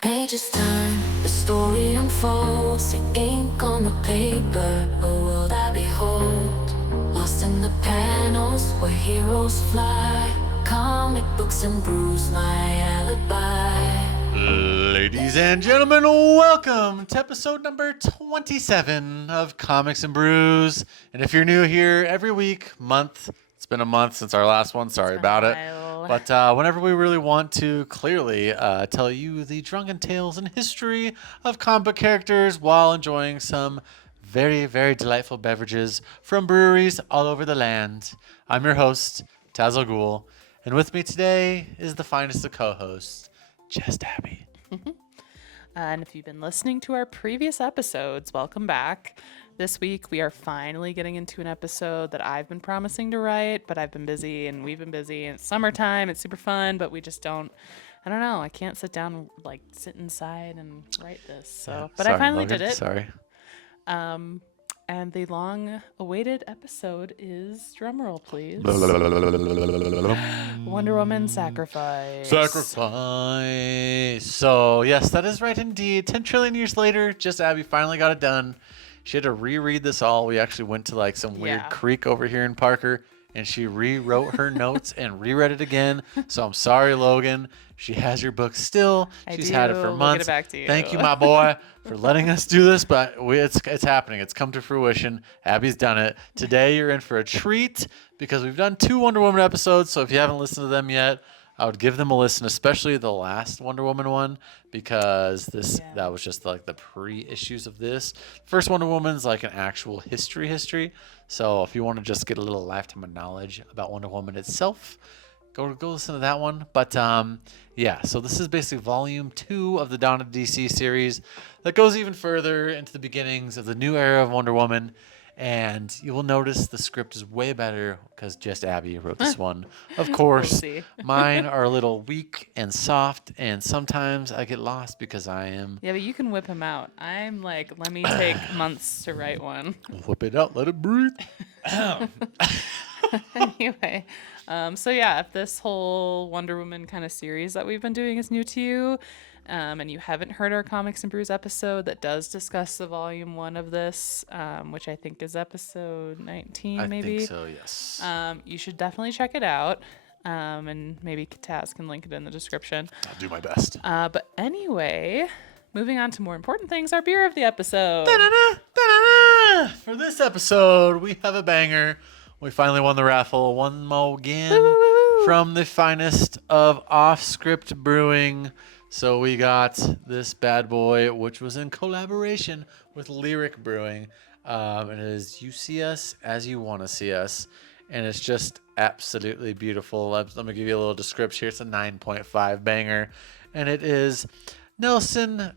Pages turn, the story unfolds, the ink on the paper, a world I behold. Lost in the panels where heroes fly, comic books and brews, my alibi. Ladies and gentlemen, welcome to episode number 27 of Comics and Brews. And if you're new here, every week, it's been a month since our last one, sorry about it. But whenever we really want to clearly tell you the drunken tales and history of comic book characters while enjoying some very, very delightful beverages from breweries all over the land. I'm your host, TazAlGhul, and with me today is the finest of co-hosts, Just Abby. And if you've been listening to our previous episodes, welcome back. This week, we are finally getting into an episode that I've been promising to write, but I've been busy and we've been busy. And it's summertime, it's super fun, but we just don't, I don't know, I can't sit down, sit inside and write this. So, but Sorry, I finally Logan. did it. Sorry. And the long-awaited episode is, drumroll please, Wonder Woman Sacrifice. Sacrifice. So, yes, that is right indeed. 10 trillion years later, Just Abby finally got it done. She had to reread this all. We actually went to some weird creek over here in Parker, and she rewrote her notes and reread it again. So I'm sorry, Logan. She has your book still. She's had it for months. We'll get it back to you. Thank you, my boy, for letting us do this. But it's happening. It's come to fruition. Abby's done it. Today you're in for a treat because we've done 2 Wonder Woman episodes. So if you haven't listened to them yet, I would give them a listen, especially the last Wonder Woman one, because that was just the pre-issues of this. First Wonder Woman's like an actual history. So if you want to just get a little lifetime of knowledge about Wonder Woman itself, go listen to that one. But so this is basically volume 2 of the Dawn of DC series that goes even further into the beginnings of the new era of Wonder Woman. And you will notice the script is way better because Just Abby wrote this one. Of course, mine are a little weak and soft, and sometimes I get lost because I am... Yeah, but you can whip him out. I'm like, let me take months to write one. Whip it out, let it breathe. Anyway, if this whole Wonder Woman kind of series that we've been doing is new to you, and you haven't heard our Comics and Brews episode that does discuss the volume 1 of this, which I think is episode 19, maybe. I think so, yes. You should definitely check it out, and maybe Taz can link it in the description. I'll do my best. But anyway, moving on to more important things, our beer of the episode. Da-da-da, da-da-da. For this episode, we have a banger. We finally won the raffle. One more again from the finest of Off-Script Brewing. So we got this bad boy, which was in collaboration with Lyric Brewing. And it is You See Us As You Want to See Us. And it's just absolutely beautiful. Let me give you a little description here. It's a 9.5 banger. And it is Nelson,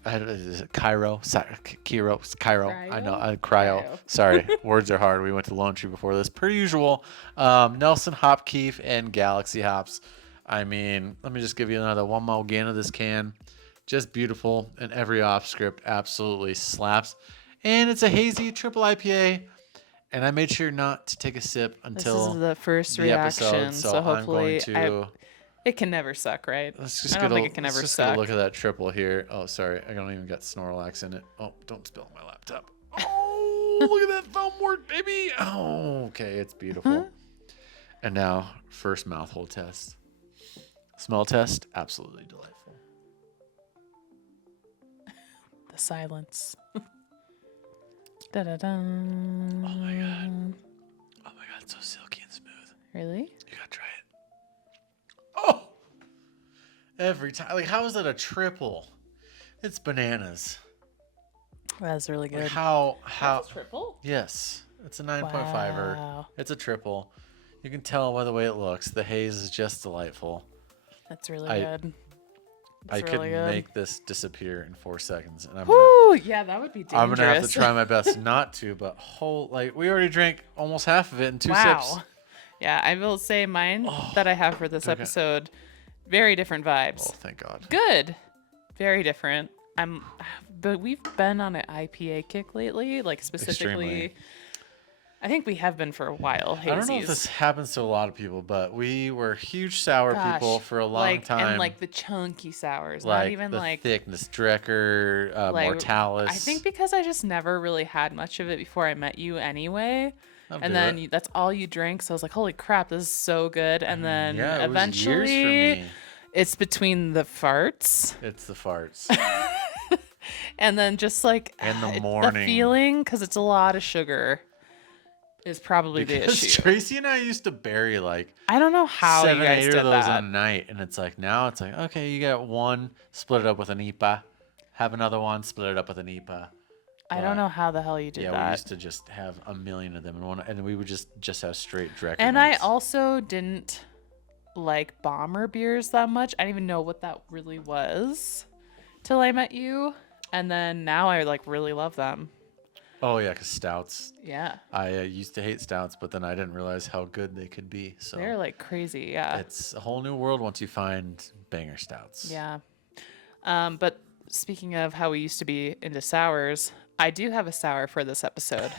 Cairo. I know, Cryo. Sorry, words are hard. We went to Lone Tree before this, per usual. Nelson Hopkeef and Galaxy Hops. I mean, let me just give you another one more again of this can. Just beautiful, and every off script absolutely slaps. And it's a hazy triple IPA, and I made sure not to take a sip until this is the first reaction. reaction, so hopefully it can never suck, right? Let's just get a look at that triple here. Oh, sorry, I don't even got Snorlax in it. Oh, don't spill my laptop. Oh, look at that foam wort, baby. Oh, okay, it's beautiful. And now, first mouthful test. Smell test, absolutely delightful. The silence. Da-da-da. Oh my god, it's so silky and smooth. Really? You gotta try it. Oh! Every time. How is that a triple? It's bananas. That's really good. How? That's a triple? Yes. It's a 9.5er. Wow. It's a triple. You can tell by the way it looks. The haze is just delightful. That's really good. I could make this disappear in 4 seconds. And yeah, that would be dangerous. I'm going to have to try my best not to, but we already drank almost half of it in 2 sips. Yeah, I will say mine that I have for this episode, very different vibes. Oh, thank God. Good. Very different. But we've been on an IPA kick lately, specifically. Extremely. I think we have been for a while. Hazies. I don't know if this happens to a lot of people, but we were huge sour people for a long time. And like the chunky sours, like not even the like thickness, Drecker, Mortalis. I think because I just never really had much of it before I met you anyway. I'll And do then it. that's all you drank. So I was like, holy crap, this is so good. And then Yeah, it was eventually years for me. it's between the farts It's the farts. and then just like In the the morning. feeling, because it's a lot of sugar, is probably the Because issue. Tracy and I used to bury like I don't know how 7, you guys 8 did of those that. on a night, and it's like now it's like, okay, you got one, split it up with an IPA, have another one, split it up with an IPA. I don't know how the hell you did Yeah, that. we used to just have a million of them in one, and we would just have straight Drecker And nights. I also didn't like bomber beers that much. I didn't even know what that really was till I met you. And then now I like really love them. Oh yeah, because stouts. Yeah. I used to hate stouts, but then I didn't realize how good they could be. So They're like crazy. Yeah. it's a whole new world once you find banger stouts. Yeah. But speaking of how we used to be into sours, I do have a sour for this episode.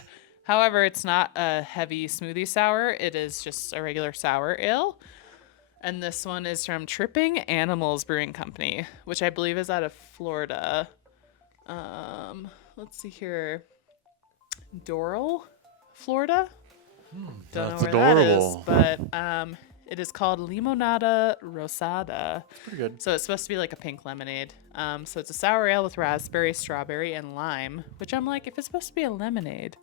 However, it's not a heavy smoothie sour. It is just a regular sour ale. And this one is from Tripping Animals Brewing Company, which I believe is out of Florida. Let's see here. Doral, Florida. Don't That's know where adorable. that is, but it is called Limonada Rosada. Pretty good. So it's supposed to be like a pink lemonade. So it's a sour ale with raspberry, strawberry, and lime. Which I'm like, if it's supposed to be a lemonade,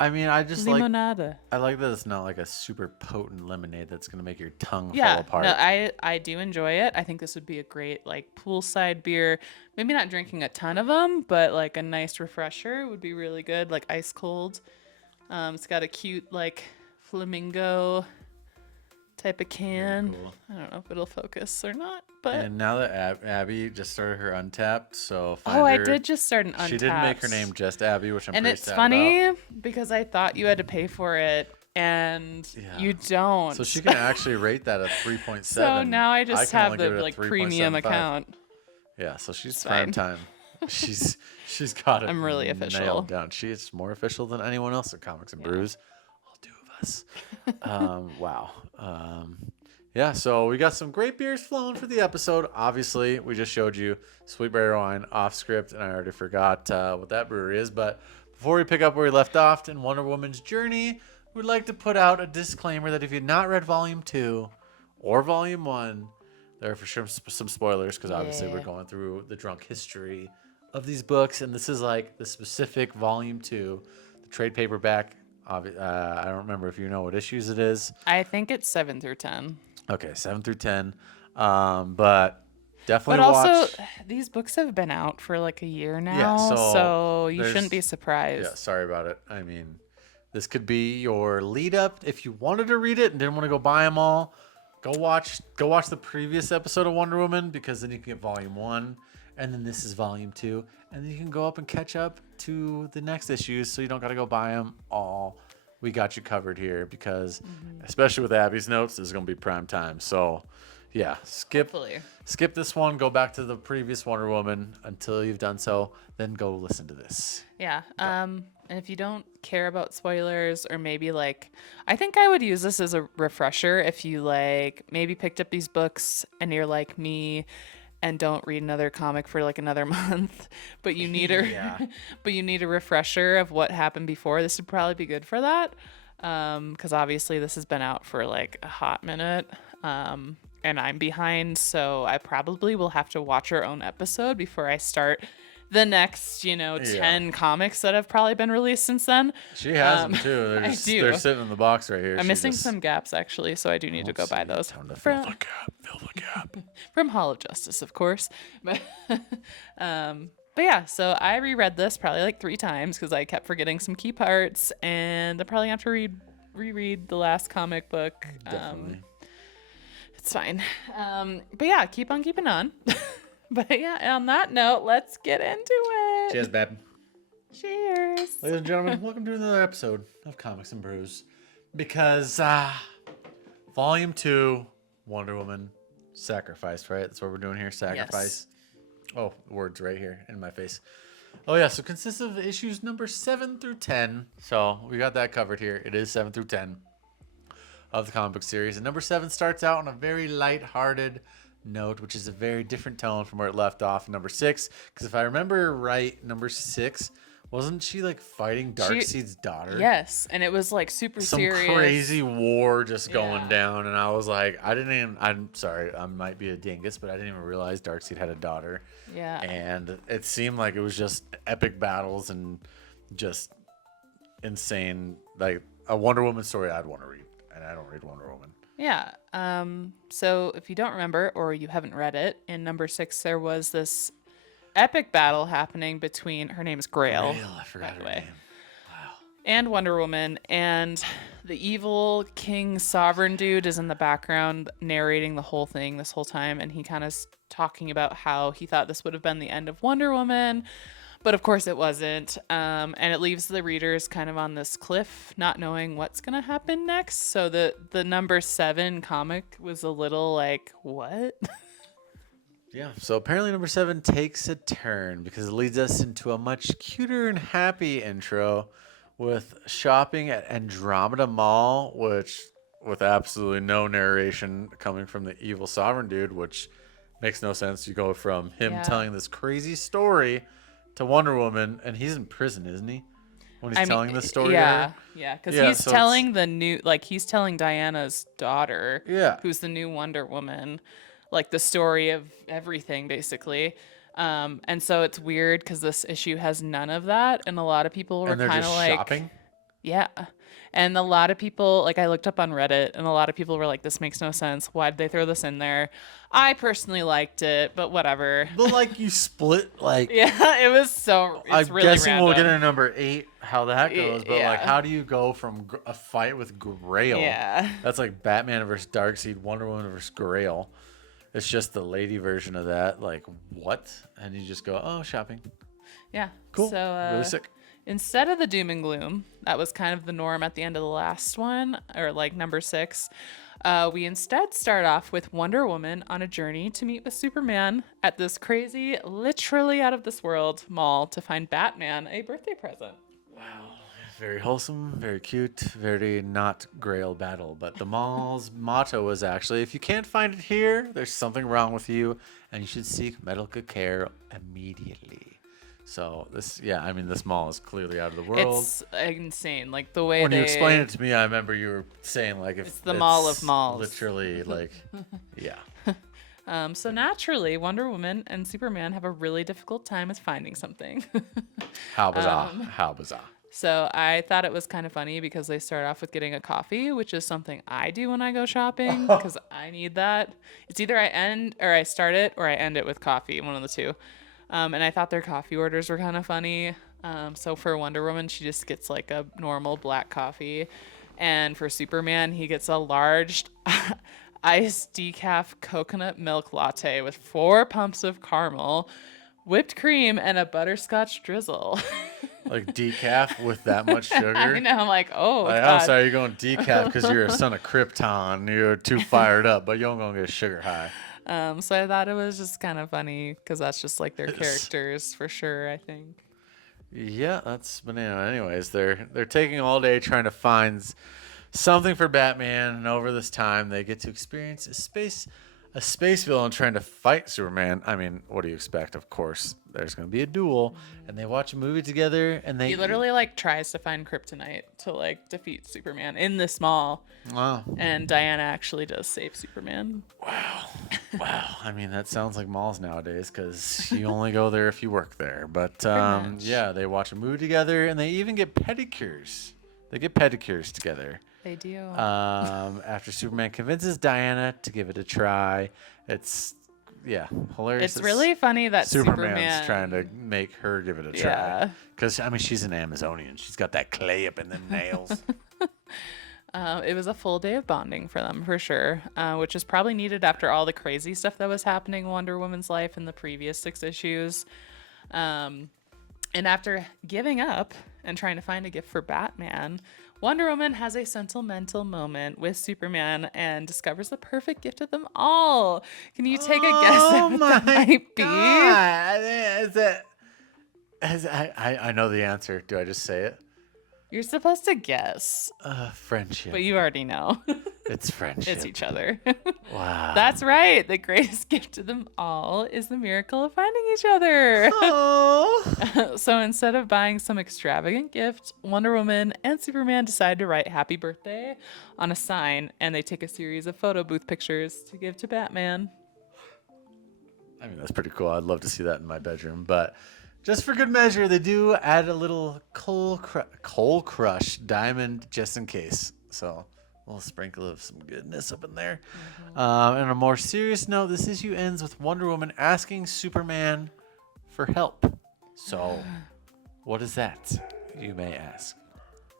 I mean, I just like limonada. I like that it's not like a super potent lemonade that's gonna make your tongue Yeah, fall apart. no, I do enjoy it. I think this would be a great like poolside beer. Maybe not drinking a ton of them, but like a nice refresher would be really good, like ice cold. It's got a cute like flamingo type of can. cool. I don't know if it'll focus or not, but And now that Abby just started her Untapped, so find I her. did just start an Untapped. She didn't make her name just Abby, which I'm And pretty it's sad funny about. because I thought you had to pay for it, and Yeah. you don't. So she can actually rate that at 3.7. So now I just can have only give the it a like premium 3.75. account. Yeah, so she's It's prime fine. time. She's got it. I'm really official. nailed down. She is more official than anyone else at Comics and Brews. All two of us. Wow. Yeah, so we got some great beers flowing for the episode. Obviously, we just showed you Sweet Berry Wine off script, and I already forgot what that brewery is. But before we pick up where we left off in Wonder Woman's journey, we'd like to put out a disclaimer that if you've not read Volume 2 or Volume 1, there are for sure some spoilers because obviously we're Yeah. going through the drunk history of these books, and this is like the specific Volume 2, the trade paperback. I don't remember if you know what issues it is. I think it's 7 through 10. Okay, 7 through 10. But definitely But watch. also, these books have been out for like a year now, so you there's- shouldn't be surprised. Yeah, sorry about it. I mean, this could be your lead up if you wanted to read it and didn't want to go buy them all. Go watch the previous episode of Wonder Woman because then you can get Volume 1, and then this is Volume 2, and then you can go up and catch up to the next issues so you don't got to go buy them all. We got you covered here because, especially with Abby's notes, this is going to be prime time. So, yeah, Hopefully. skip this one. Go back to the previous Wonder Woman until you've done so. Then go listen to this. Yeah. And if you don't care about spoilers, or maybe like, I think I would use this as a refresher if you like maybe picked up these books and you're like me and don't read another comic for like another month, but you need but you need a refresher of what happened before. This would probably be good for that. Because obviously this has been out for like a hot minute. And I'm behind, so I probably will have to watch our own episode before I start the next, 10 comics that have probably been released since then. She has them too. They're, I just, do. they're sitting in the box right here. I'm She missing just some gaps actually, so I do need to go buy those. Time to From, fill the gap. Fill the gap. from Hall of Justice, of course. But yeah, so I reread this probably like 3 times because I kept forgetting some key parts, and I probably have to reread the last comic book. Definitely. It's fine. But yeah, keep on keeping on. But yeah, on that note, let's get into it. Cheers, babe. Cheers. Ladies and gentlemen, welcome to another episode of Comics and Brews. Because Volume 2, Wonder Woman, Sacrifice, right? That's what we're doing here, Sacrifice. Oh, words right here in my face. Oh yeah, so consists of issues number 7 through 10. So we got that covered here. It is 7 through 10 of the comic book series. And number 7 starts out on a very light-hearted note, which is a very different tone from where it left off in number 6. Because if I remember right, number 6, wasn't she like fighting Darkseid's daughter? Yes, and it was like super Some serious. crazy war just going Yeah. down, and I was like, I'm sorry, I might be a dingus, but I didn't even realize Darkseid had a daughter. Yeah. And it seemed like it was just epic battles and just insane, like a Wonder Woman story I'd want to read, and I don't read Wonder Woman. Yeah. So if you don't remember or you haven't read it, in number 6 there was this epic battle happening between, her name's Grail, I forgot by her the way, name. and Wonder Woman, and the evil King Sovereign dude is in the background narrating the whole thing this whole time, and he kind of talking about how he thought this would have been the end of Wonder Woman, but of course it wasn't. And it leaves the readers kind of on this cliff, not knowing what's gonna happen next. So the number 7 comic was a little like, what? Yeah, so apparently number 7 takes a turn because it leads us into a much cuter and happy intro with shopping at Andromeda Mall, which with absolutely no narration coming from the evil sovereign dude, which makes no sense. You go from him Yeah. telling this crazy story to Wonder Woman, and he's in prison, isn't he? When he's telling this story to yeah, her? yeah, because Yeah, he's so telling he's telling Diana's daughter, Yeah. who's the new Wonder Woman, like the story of everything basically. And so it's weird because this issue has none of that, and a lot of people were And they're kind of just like, shopping? yeah. And a lot of people, like, I looked up on Reddit, and a lot of people were like, this makes no sense. Why did they throw this in there? I personally liked it, but whatever. But like you split, like Yeah, it was so. It's I'm really guessing random. we'll get into number 8 how that goes. But like, yeah. how do you go from a fight with Grail? Yeah. That's like Batman versus Darkseid, Wonder Woman versus Grail. It's just the lady version of that. Like what? And you just go, oh, shopping. Yeah. Cool. So Really sick. instead of the doom and gloom, that was kind of the norm at the end of the last one, or like number 6. We instead start off with Wonder Woman on a journey to meet with Superman at this crazy, literally out of this world mall to find Batman a birthday present. Very wholesome, very cute, very not Grail battle. But the mall's motto was actually, if you can't find it here, there's something wrong with you, and you should seek medical care immediately. So this mall is clearly out of the world. It's insane, like the way When they you explained it to me, I remember you were saying like, if It's the mall of malls. literally like, yeah. So naturally, Wonder Woman and Superman have a really difficult time with finding something. How bizarre! How bizarre! So I thought it was kind of funny because they start off with getting a coffee, which is something I do when I go shopping because I need that. It's either I start it or I end it with coffee, one of the two. And I thought their coffee orders were kind of funny. So for Wonder Woman, she just gets like a normal black coffee. And for Superman, he gets a large iced decaf coconut milk latte with 4 pumps of caramel, whipped cream, and a butterscotch drizzle. Like decaf with that much sugar. I know. I'm like, oh, Like, God. I'm sorry, you're going decaf because you're a son of Krypton. You're too fired up, but you're gonna get a sugar high. So I thought it was just kind of funny because that's just like their characters for sure, I think. Yeah, that's banana. Anyways, they're taking all day trying to find something for Batman, and over this time they get to experience a space villain trying to fight Superman. I mean, what do you expect? Of course, there's gonna be a duel, and they watch a movie together, and they He literally like tries to find kryptonite to like defeat Superman in this mall, Wow. and Diana actually does save Superman. Wow, I mean that sounds like malls nowadays because you only go there if you work there. But much. yeah, they watch a movie together and they even get pedicures. They get pedicures together. They do. After Superman convinces Diana to give it a try, it's hilarious. It's really funny that Superman's Superman trying to make her give it a try. Yeah. Because I mean she's an Amazonian. She's got that clay up in them nails. It was a full day of bonding for them, for sure, which is probably needed after all the crazy stuff that was happening in Wonder Woman's life in the previous 6 issues. And after giving up and trying to find a gift for Batman, Wonder Woman has a sentimental moment with Superman and discovers the perfect gift of them all. Can you take a guess at what that might be? God. Is it I know the answer. Do I just say it? You're supposed to guess, Friendship. but you already know. It's friendship. It's each other. Wow. That's right. The greatest gift to them all is the miracle of finding each other. Oh. So instead of buying some extravagant gift, Wonder Woman and Superman decide to write happy birthday on a sign, and they take a series of photo booth pictures to give to Batman. I mean, that's pretty cool. I'd love to see that in my bedroom. But just for good measure, they do add a little coal crush diamond just in case. So a little sprinkle of some goodness up in there. And on a more serious note, this issue ends with Wonder Woman asking Superman for help. So what is that, you may ask?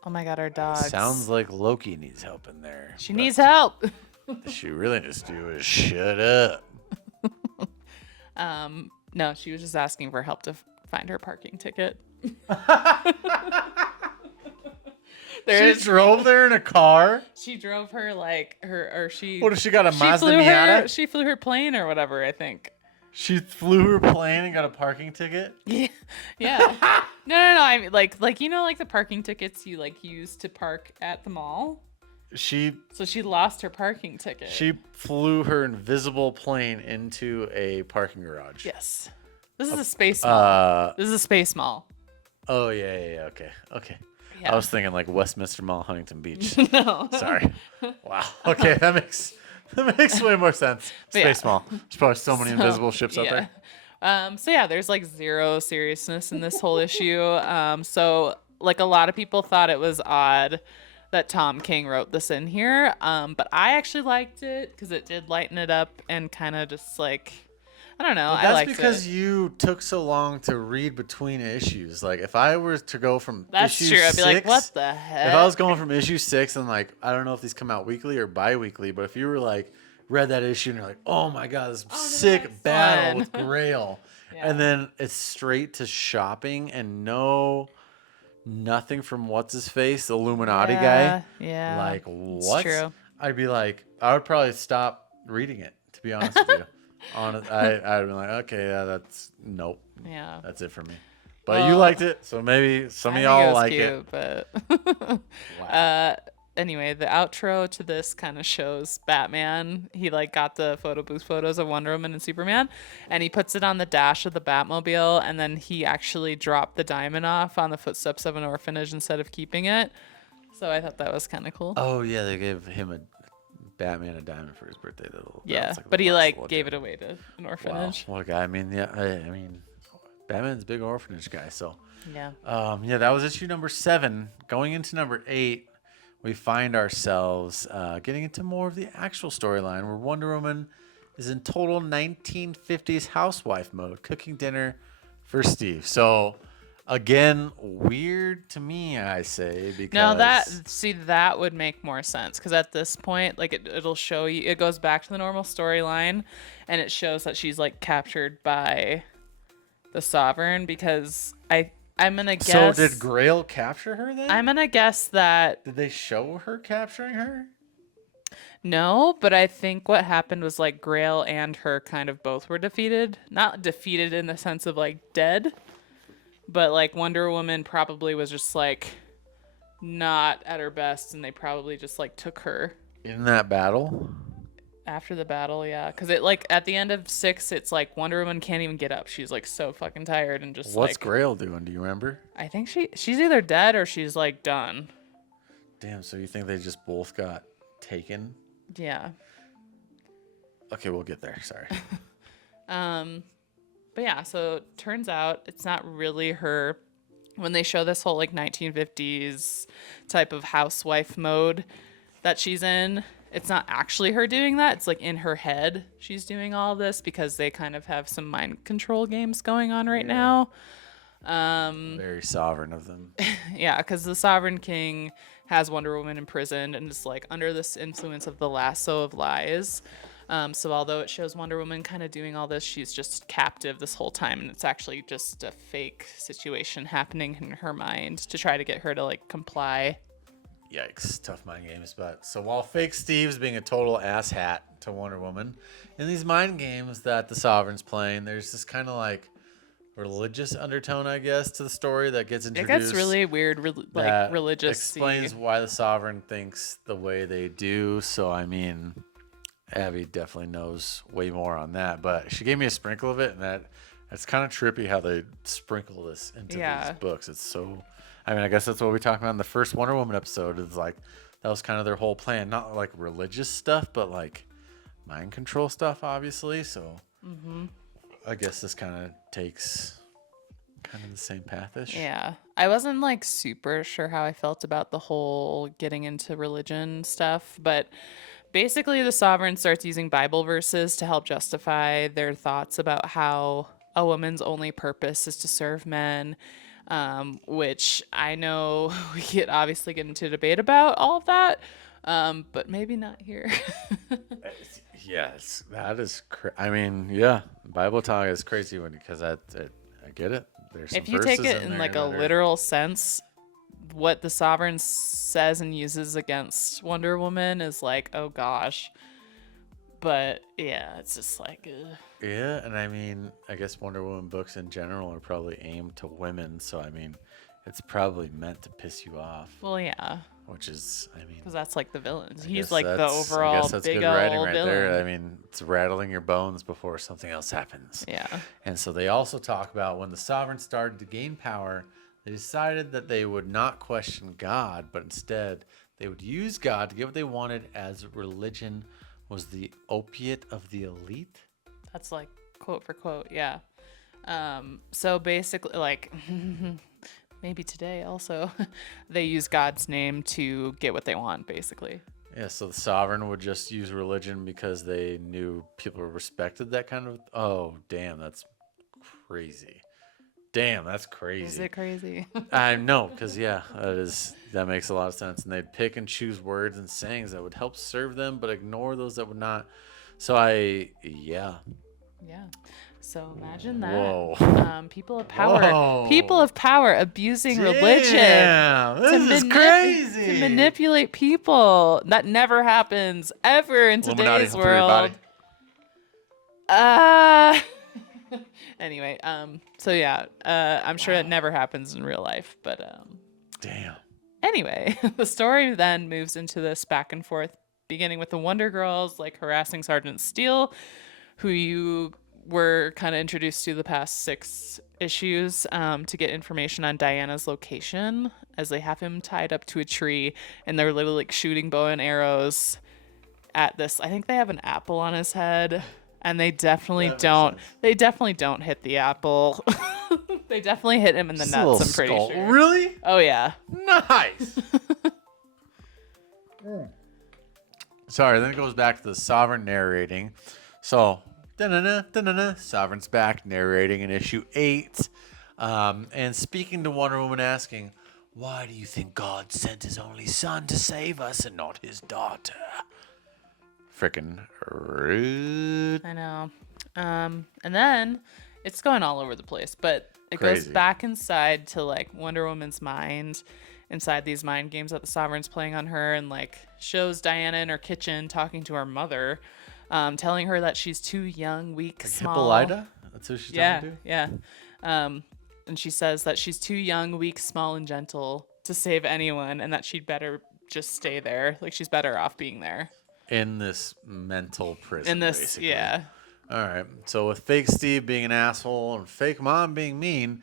Oh my god, our dog. Sounds like Loki needs help in there. She needs help. What she really needs to do is shut up. No, she was just asking for help to find her parking ticket. She drove there in a car? She drove her like her, or she. What if she got a Mazda flew Miata? She flew her plane or whatever. I think. She flew her plane and got a parking ticket? Yeah. Yeah. No. I mean, like the parking tickets you like use to park at the mall. So she lost her parking ticket. She flew her invisible plane into a parking garage. Yes. This is a space mall. This is a space mall. Oh yeah. Okay. Yeah. I was thinking like Westminster Mall, Huntington Beach. No. Sorry. Wow. Okay, that makes way more sense. But Space yeah. Mall. There's probably so many invisible ships out there. So yeah, there's like zero seriousness in this whole issue. So like a lot of people thought it was odd that Tom King wrote this in here. But I actually liked it because it did lighten it up and kind of just like, I don't know. I liked it. That's because you took so long to read between issues. Like if I were to go from That's issue true. I'd be like, 6, what the heck? If I was going from issue 6 and like, I don't know if these come out weekly or bi-weekly, but if you were like, read that issue and you're like, oh my God, this sick next battle one. with Grail. And then it's straight to shopping and nothing from what's his face, the Illuminati guy. Yeah. Like what? true. I'd be like, I would probably stop reading it, to be honest with you. I'd be like, okay, yeah, that's nope. Yeah. That's it for me. But you liked it, so maybe some of y'all like it. But Wow. anyway, the outro to this kind of shows Batman. He like got the photo booth photos of Wonder Woman and Superman, and he puts it on the dash of the Batmobile, and then he actually dropped the diamond off on the footsteps of an orphanage instead of keeping it. So I thought that was kind of cool. Oh yeah, they gave him Batman a diamond for his birthday. Yeah, like but he last like legend. gave it away to an orphanage. Wow, what a guy. I mean, yeah, I mean, Batman's a big orphanage guy. So, Yeah. that was issue number 7. Going into number 8, we find ourselves getting into more of the actual storyline, where Wonder Woman is in total 1950s housewife mode, cooking dinner for Steve. So, again, weird to me, I say, because No, that would make more sense because at this point, like it'll show you, it goes back to the normal storyline, and it shows that she's like captured by the Sovereign because I'm gonna guess. So did Grail capture her then? I'm gonna guess that Did they show her capturing her? no, but I think what happened was like Grail and her kind of both were defeated. Not defeated in the sense of like dead, but like Wonder Woman probably was just like not at her best, and they probably just like took her In that battle? after the battle. Yeah, because it like at the end of 6, it's like Wonder Woman can't even get up. She's like so fucking tired and just What's like. Grail doing? Do you remember? I think she's either dead or she's like done. Damn, so you think they just both got taken? Yeah. Okay, we'll get there. Sorry. But yeah, so it turns out it's not really her. When they show this whole like 1950s type of housewife mode that she's in, it's not actually her doing that. It's like in her head she's doing all this because they kind of have some mind control games going on right now. Very sovereign of them. Yeah, because the Sovereign King has Wonder Woman imprisoned and is like under this influence of the lasso of lies. So although it shows Wonder Woman kind of doing all this, she's just captive this whole time, and it's actually just a fake situation happening in her mind to try to get her to like comply. Yikes, tough mind games. But so while fake Steve's being a total asshat to Wonder Woman, in these mind games that the Sovereign's playing, there's this kind of like religious undertone, I guess, to the story that gets It introduced. gets really weird, that religious. explains why the sovereign thinks the way they do. So, I mean, Abby definitely knows way more on that. But she gave me a sprinkle of it, and that's kind of trippy how they sprinkle this into these books. It's so... I mean, I guess that's what we talked about in the first Wonder Woman episode. Is like that was kind of their whole plan, not like religious stuff, but like mind control stuff, obviously. So I guess this kind of takes kind of the same pathish. Yeah, I wasn't like super sure how I felt about the whole getting into religion stuff, but basically the sovereign starts using Bible verses to help justify their thoughts about how a woman's only purpose is to serve men. Which I know we could obviously get into a debate about all of that, but maybe not here. Yes, that is. I mean, yeah, Bible talk is crazy because I get it. There's some If you take verses it in there like a that are- literal sense, what the sovereign says and uses against Wonder Woman is like, oh gosh. But yeah, it's just like, ugh. Yeah, and I mean, I guess Wonder Woman books in general are probably aimed to women, so I mean, it's probably meant to piss you off, Well, yeah, which is, I mean, because that's like the villain. I He's guess like the that's- I overall guess that's big good writing old right villain. there. I mean, it's rattling your bones before something else happens. Yeah. And so they also talk about when the sovereign started to gain power, they decided that they would not question God, but instead they would use God to get what they wanted, as religion was the opiate of the elite. That's like quote for quote, yeah. So basically, like, maybe today also, they use God's name to get what they want, basically. Yeah, so the sovereign would just use religion because they knew people respected that kind of. Oh, damn, that's crazy. Damn, that's crazy. Is it crazy? I know, because yeah, that makes a lot of sense. And they'd pick and choose words and sayings that would help serve them, but ignore those that would not. So Yeah. So imagine that. Whoa. People of power. Whoa. People of power abusing religion. Damn, this is crazy. To manipulate people. That never happens ever in Illuminati today's help through your body. world. Anyway, so yeah, I'm sure it never happens in real life, but Damn. anyway, the story then moves into this back and forth, beginning with the Wonder Girls like harassing Sergeant Steele, who you were kind of introduced to the past 6 issues, to get information on Diana's location, as they have him tied up to a tree and they're literally like shooting bow and arrows at this. I think they have an apple on his head. And they definitely don't. They definitely don't hit the apple. They definitely hit him in the Just a little nuts. I'm pretty skull. sure. Really? Oh yeah. Nice. Sorry, then it goes back to the sovereign narrating. So, sovereign's back narrating in issue 8, and speaking to Wonder Woman, asking, "Why do you think God sent His only son to save us and not His daughter?" Frickin' rude. I know. And then it's going all over the place, but it goes Crazy. back inside to like Wonder Woman's mind, inside these mind games that the Sovereign's playing on her, and like shows Diana in her kitchen talking to her mother, telling her that she's too young, weak, small. Hippolyta? That's who she's talking to? Yeah. And she says that she's too young, weak, small, and gentle to save anyone, and that she'd better just stay there. Like she's better off being there. In this mental prison. In this, basically. yeah. All right. So with fake Steve being an asshole and fake mom being mean,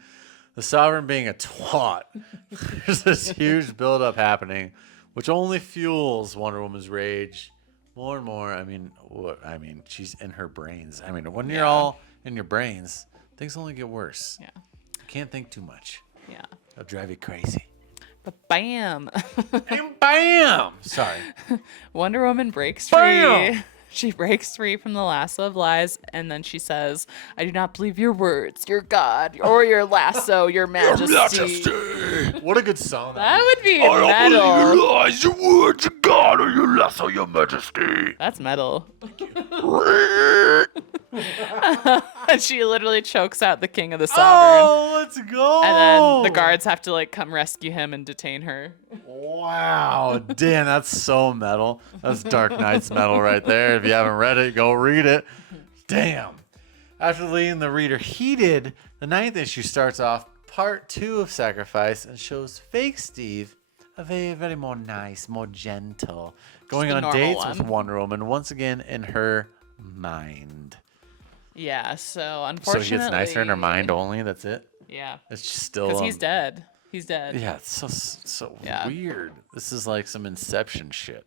the sovereign being a twat, there's this huge buildup happening, which only fuels Wonder Woman's rage more and more. I mean, she's in her brains. I mean, when you're all in your brains, things only get worse. Yeah. You can't think too much. Yeah. It'll drive you crazy. But bam! And bam! Sorry. Wonder Woman breaks free. Bam! She breaks free from the lasso of lies, and then she says, "I do not believe your words, your God, or your lasso, your majesty." What a good song. That would be metal. lies, your words, your God, or your lasso, your majesty. That's metal. And she literally chokes out the king of the sovereign. Oh, let's go. And then the guards have to like come rescue him and detain her. Wow. Damn, that's so metal. That's Dark Knight's metal right there. If you haven't read it, go read it. Damn. After leaving the reader heated, The 9th issue starts off part 2 of Sacrifice and shows fake Steve, a very more nice, more gentle, going the on normal dates one. with Wonder Woman once again in her mind. Yeah, so So unfortunately... he gets nicer in her mind only? That's it? Yeah. It's just still... Because he's dead. He's dead. Yeah, it's so Yeah. weird. This is like some Inception shit.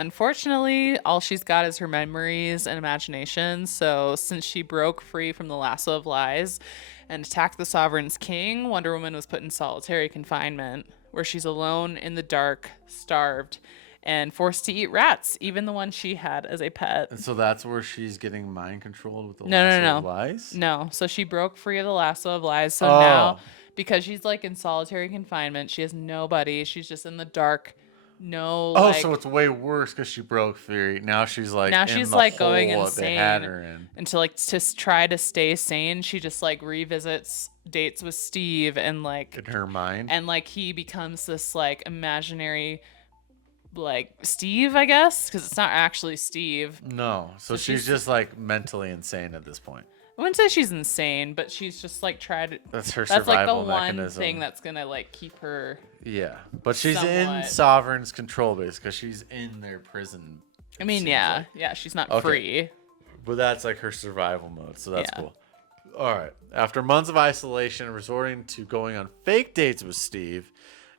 Unfortunately, all she's got is her memories and imagination. So since she broke free from the lasso of lies and attacked the Sovereign's king, Wonder Woman was put in solitary confinement, where she's alone in the dark, starved, and forced to eat rats, even the one she had as a pet. And so that's where she's getting mind controlled with the No. lasso of lies? No, so she broke free of the lasso of lies. So Oh. now, because she's like in solitary confinement, she has nobody. She's just in the dark. No. Oh, like, so it's way worse because she broke free. Now she's like now in she's the like hole going that they had insane. her in. And to like try to stay sane, she just like revisits dates with Steve and like In her mind. and like he becomes this like imaginary like Steve, I guess, because it's not actually Steve. No. So she's just like mentally insane at this point. I wouldn't say she's insane, but she's just like tried. That's her That's like the survival one mechanism. thing that's gonna like keep her. Yeah. But she's in somewhat- Sovereign's control base because she's in their prison. I mean, seems yeah, like. yeah, she's not Okay. free. But that's like her survival mode, so that's Yeah. cool. All right. After months of isolation and resorting to going on fake dates with Steve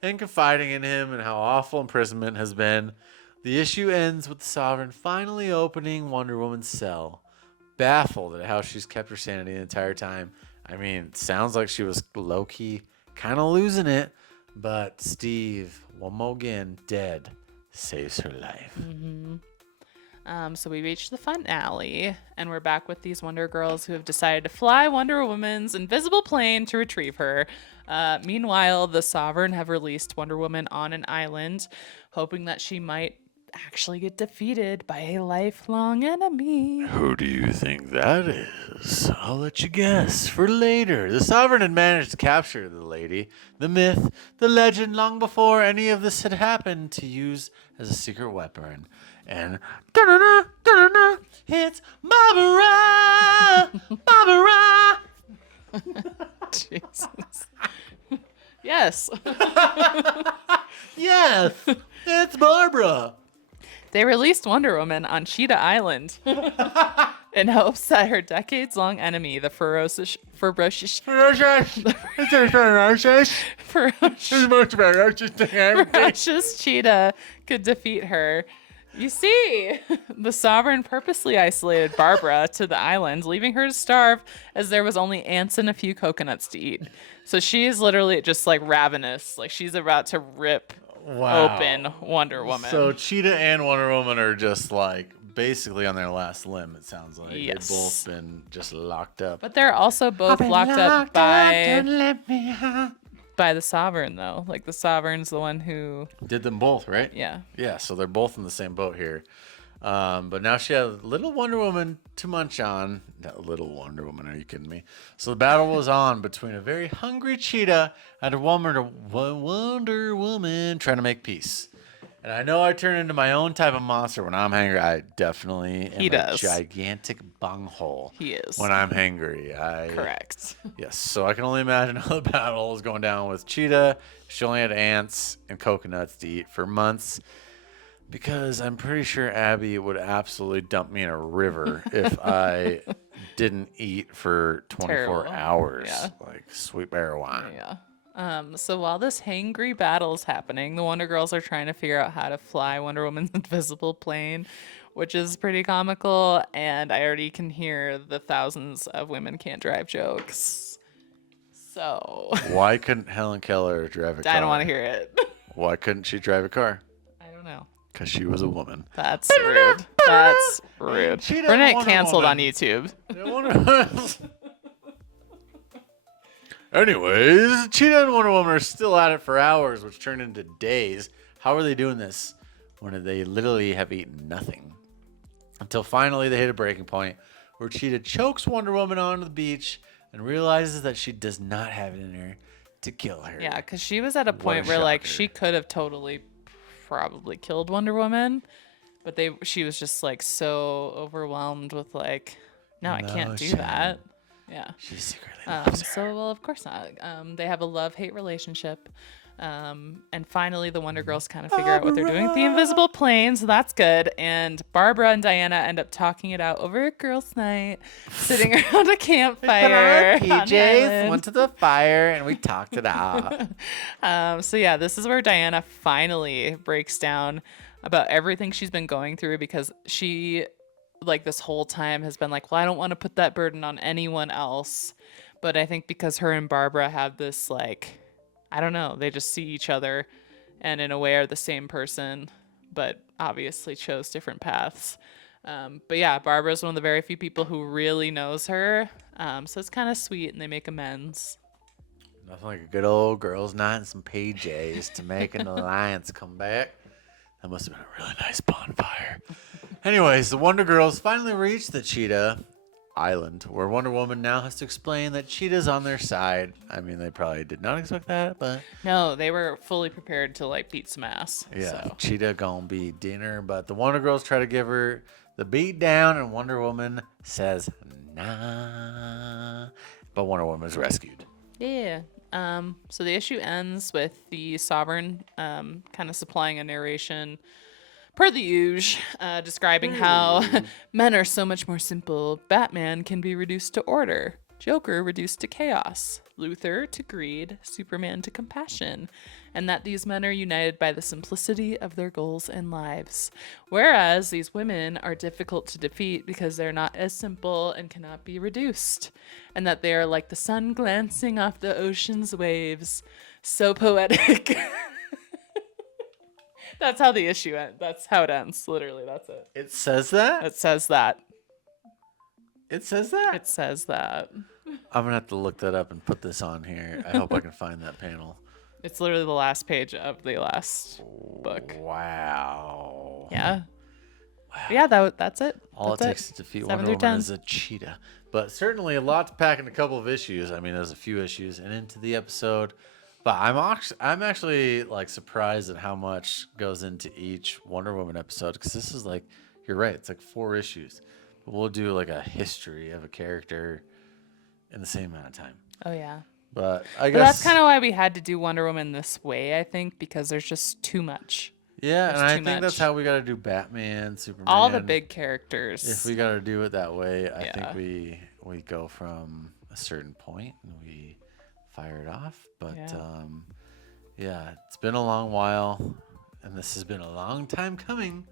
and confiding in him and how awful imprisonment has been, the issue ends with the Sovereign finally opening Wonder Woman's cell, baffled at how she's kept her sanity the entire time. I mean, it sounds like she was low-key kind of losing it, but Steve, one more again, dead, saves her life. So we reached the finale, and we're back with these Wonder Girls who have decided to fly Wonder Woman's invisible plane to retrieve her. Meanwhile, the Sovereign have released Wonder Woman on an island, hoping that she might actually get defeated by a lifelong enemy. Who do you think that is? I'll let you guess for later. The Sovereign had managed to capture the lady, the myth, the legend long before any of this had happened to use as a secret weapon. And da-da-da, da-da-da, it's Barbara! Barbara! Jesus. Yes. Yes, it's Barbara. They released Wonder Woman on Cheetah Island in hopes that her decades-long enemy, the ferocious cheetah, could defeat her. You see, the Sovereign purposely isolated Barbara to the island, leaving her to starve as there was only ants and a few coconuts to eat. So she is literally just like ravenous. Like she's about to rip open Wonder Woman. So Cheetah and Wonder Woman are just like basically on their last limb, it sounds like. Yes. They've both been just locked up. But they're also both locked up by the Sovereign, though. Like the Sovereign's the one who, Did them both, right? yeah. Yeah, so they're both in the same boat here. But now she has little Wonder Woman to munch on. That little Wonder Woman, are you kidding me? So the battle was on between a very hungry cheetah and a Wonder Woman trying to make peace. And I know I turn into my own type of monster when I'm hangry. I definitely am He does. a gigantic bunghole. He is. When I'm hangry. Correct. Yes, so I can only imagine how the battle is going down with Cheetah. She only had ants and coconuts to eat for months because I'm pretty sure Abby would absolutely dump me in a river if I didn't eat for 24 Terrible. hours. Yeah. Like sweet bear wine. Yeah. So while this hangry battle is happening, the Wonder Girls are trying to figure out how to fly Wonder Woman's invisible plane, which is pretty comical. And I already can hear the thousands of women can't drive jokes. So Why couldn't Helen Keller drive a car? I don't want to hear it. Why couldn't she drive a car? I don't know. Because she was a woman. That's rude. That's rude. Cheetah We're gonna get Wonder canceled on Woman. YouTube. Anyways, Cheetah and Wonder Woman are still at it for hours, which turned into days. How are they doing this when they literally have eaten nothing? Until finally they hit a breaking point where Cheetah chokes Wonder Woman onto the beach and realizes that she does not have it in her to kill her. Yeah, because she was at a point where like shocker. she could have totally probably killed Wonder Woman, but she was just like so overwhelmed with like, no, I can't do shame. that. Yeah. She secretly loves her. So, well, of course not. They have a love-hate relationship. And finally, the Wonder Girls kind of figure out what they're doing with the invisible plane, so that's good. And Barbara and Diana end up talking it out over a girls' night, sitting around a campfire. We put on our on the PJs, island. went to the fire, and we talked it out. So yeah, this is where Diana finally breaks down about everything she's been going through, because she, like, this whole time has been like, well, I don't want to put that burden on anyone else. But I think because her and Barbara have this, like, I don't know, they just see each other and in a way are the same person, but obviously chose different paths. But yeah, Barbara's one of the very few people who really knows her. So it's kind of sweet, and they make amends. Nothing like a good old girls' night and some PJs to make an alliance come back. That must have been a really nice bonfire. Anyways, the Wonder Girls finally reach the Cheetah Island, where Wonder Woman now has to explain that Cheetah's on their side. I mean, they probably did not expect that, but No, they were fully prepared to, like, beat some ass. yeah, So. Cheetah gonna be dinner. But the Wonder Girls try to give her the beat down, and Wonder Woman says nah. But Wonder Woman is rescued. Yeah. So the issue ends with the Sovereign kind of supplying a narration per the usual, describing how men are so much more simple. Batman can be reduced to order, Joker reduced to chaos, Luther to greed, Superman to compassion, and that these men are united by the simplicity of their goals and lives. Whereas these women are difficult to defeat because they're not as simple and cannot be reduced, and that they are like the sun glancing off the ocean's waves. So poetic. That's how the issue ends. That's how it ends. Literally, that's it. It says that? It says that. It says that? It says that. I'm going to have to look that up and put this on here. I hope I can find that panel. It's literally the last page of the last book. Wow. Yeah. Yeah, that's it. All That's it takes to defeat 7 Wonder through Woman 10. is a cheetah. But certainly a lot to pack in a couple of issues. I mean, there's a few issues and into the episode. But I'm actually like surprised at how much goes into each Wonder Woman episode, because this is like, you're right, it's like 4 issues. But we'll do like a history of a character in the same amount of time. Oh, yeah. But I But guess that's kind of why we had to do Wonder Woman this way, I think, because there's just too much. yeah, there's and I too think that's much. how we got to do Batman, Superman. All the big characters. If we got to do it that way, I Yeah. think we go from a certain point and we fire it off. But yeah, it's been a long while, and this has been a long time coming,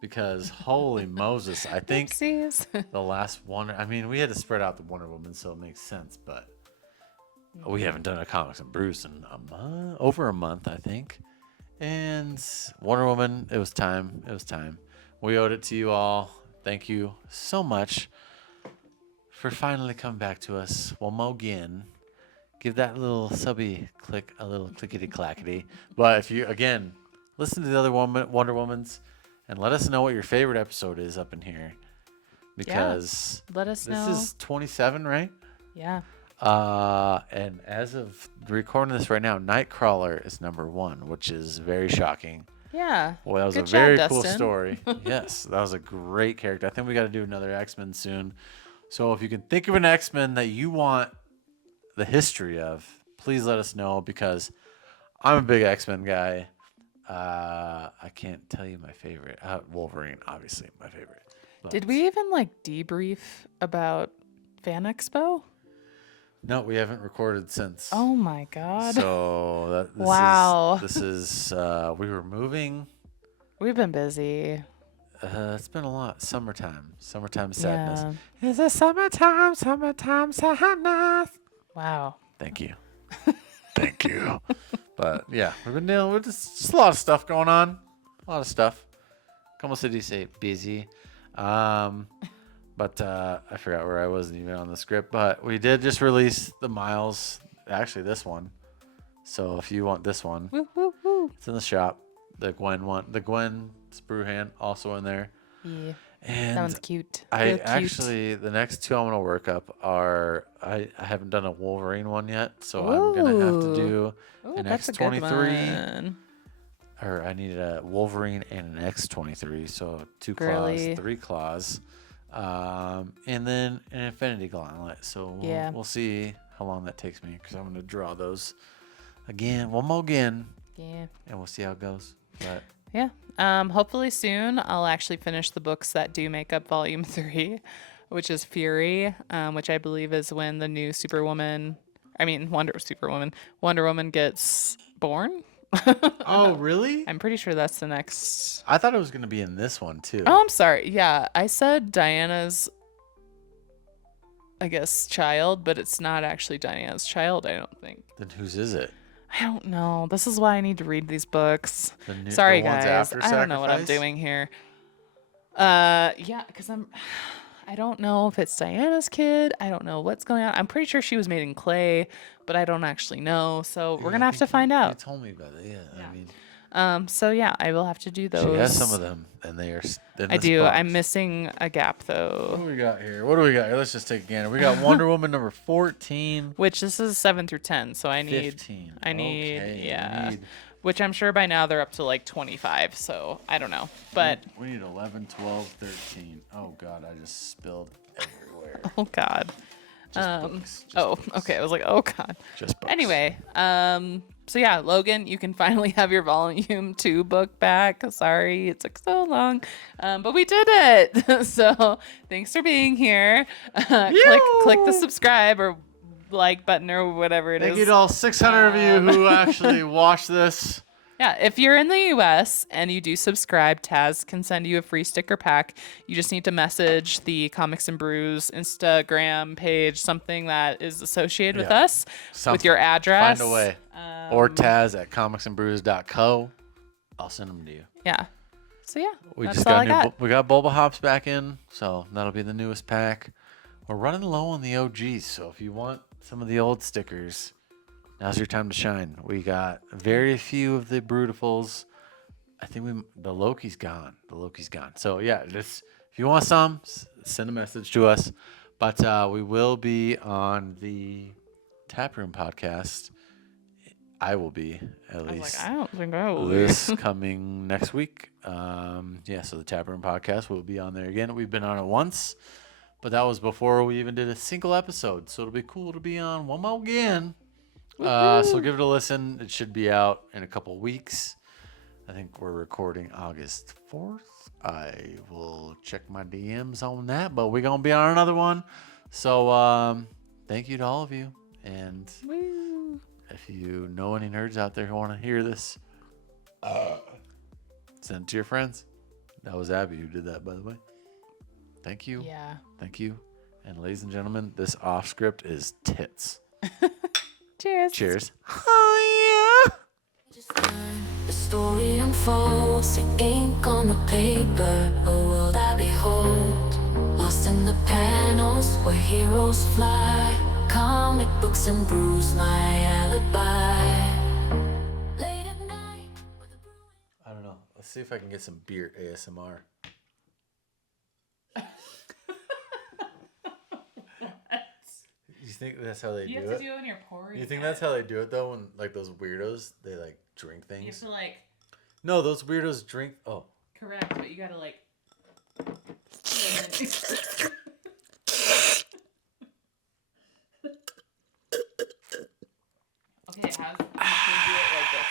because holy Moses, I think Oopsies. the last Wonder. I mean, we had to spread out the Wonder Woman, so it makes sense. But we haven't done a Comics and Brews in over a month, I think. And Wonder Woman, it was time. It was time. We owed it to you all. Thank you so much for finally coming back to us. Well, Mogen, give that little subby click a little clickety clackety. But if you, again, listen to the other Wonder Womans and let us know what your favorite episode is up in here. Because Let us know. this is 27, right? Yeah. And as of recording this right now, Nightcrawler is number 1, which is very shocking. Yeah. Well, that was Good a very job, cool Dustin. story. Yes, that was a great character. I think we got to do another X-Men soon. So if you can think of an X-Men that you want the history of, please let us know, because I'm a big X-Men guy. I can't tell you my favorite. Wolverine, obviously, my favorite. But Did we even like debrief about Fan Expo? No, we haven't recorded since. Oh my God. So this Wow. This is we were moving. We've been busy. It's been a lot. Summertime sadness. Yeah. It's a summertime sadness. Wow. Thank you. Thank you. But yeah, we've been dealing with just a lot of stuff going on. A lot of stuff. Como se dice, busy. But I forgot where I wasn't even on the script. But we did just release the Miles, actually this one. So if you want this one, Woo, woo, woo. it's in the shop. The Gwen one, the Gwen Sprue hand also in there. Yeah. And That one's cute. I Real cute. actually, the next 2 I'm gonna work up are I haven't done a Wolverine one yet, so I'm gonna have to do Ooh, an that's a good X-23, one. or I need a Wolverine and an X-23, so 2 Girly. claws, 3 claws. and then an Infinity Gauntlet. So Yeah. we'll see how long that takes me because I'm going to draw those again, one more again, Yeah. and we'll see how it goes. But Yeah. Hopefully soon I'll actually finish the books that do make up volume 3, which is Fury, which I believe is when the new Wonder Woman gets born. oh, really? I'm pretty sure that's the next. I thought it was going to be in this one too. Oh, I'm sorry. Yeah, I said Diana's, I guess, child, but it's not actually Diana's child, I don't think. Then whose is it? I don't know. This is why I need to read these books. The Sorry, ones guys. after I don't know what I'm Sacrifice? doing here. Yeah, because I don't know if it's Diana's kid. I don't know what's going on. I'm pretty sure she was made in clay, but I don't actually know. So we're Yeah, gonna I have to think find you out. told me about it. Yeah. I mean, So yeah, I will have to do those. she has some of them, and they are. In I this do. box. I'm missing a gap What though, do we got here? What do we got here? Let's just take a gander. We got Wonder Woman number 14, which this is 7 through 10. So I need. 15. I need. Okay, Yeah. we need- Which I'm sure by now they're up to like 25. So I don't know, but we need 11, 12, 13. Oh God, I just spilled everywhere. oh god. Just books. Just Oh, books. okay. I was like, oh god. Just books. Anyway, so yeah, Logan, you can finally have your volume 2 book back. Sorry, it took so long, but we did it. So thanks for being here. Click the subscribe or like button or whatever it is. Thank you to all 600 of you who actually watched this. Yeah, if you're in the US and you do subscribe, Taz can send you a free sticker pack. You just need to message the Comics and Brews Instagram page, something that is associated with Yeah, us, with your something. address. Find a way. Or Taz at comicsandbrews.co. I'll send them to you. Yeah. So yeah, We that's just all got I got. we got Boba Hops back in, so that'll be the newest pack. We're running low on the OGs, so if you want some of the old stickers, now's your time to shine. We got very few of the Brutifuls. I think the Loki's gone. So yeah, if you want some, send a message to us. But we will be on the Taproom podcast. I will be at I was least. like, I don't think I will. be. This coming next week. So the Taproom podcast will be on there again. We've been on it once, but that was before we even did a single episode. So it'll be cool to be on one more again. So give it a listen. It should be out in a couple weeks. I think we're recording August 4th. I will check my DMs on that, but we're going to be on another one. So thank you to all of you. And Woo. if you know any nerds out there who want to hear this, send it to your friends. That was Abby who did that, by the way. Thank you. Yeah. Thank you. And ladies and gentlemen, this off script is tits. Cheers. Cheers. Oh, yeah. Just learn the story unfolds in ink on the paper, a world I behold. Lost in the panels where heroes fly. Comic books and brews, my alibi. Late at night with a brew. I don't know. Let's see if I can get some beer ASMR. You think that's how they You do have it? to do it when you're pouring. You think it. that's how they do it though? When like those weirdos, they like drink You have things. to like No, those weirdos drink. Oh, correct, but you gotta like. Okay, you should do it like this.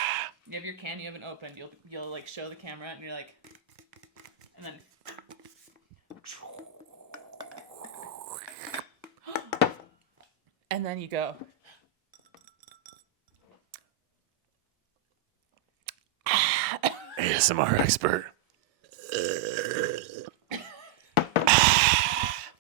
You have your can you haven't opened. You'll like show the camera and you're like, and then. And then you go. ASMR expert.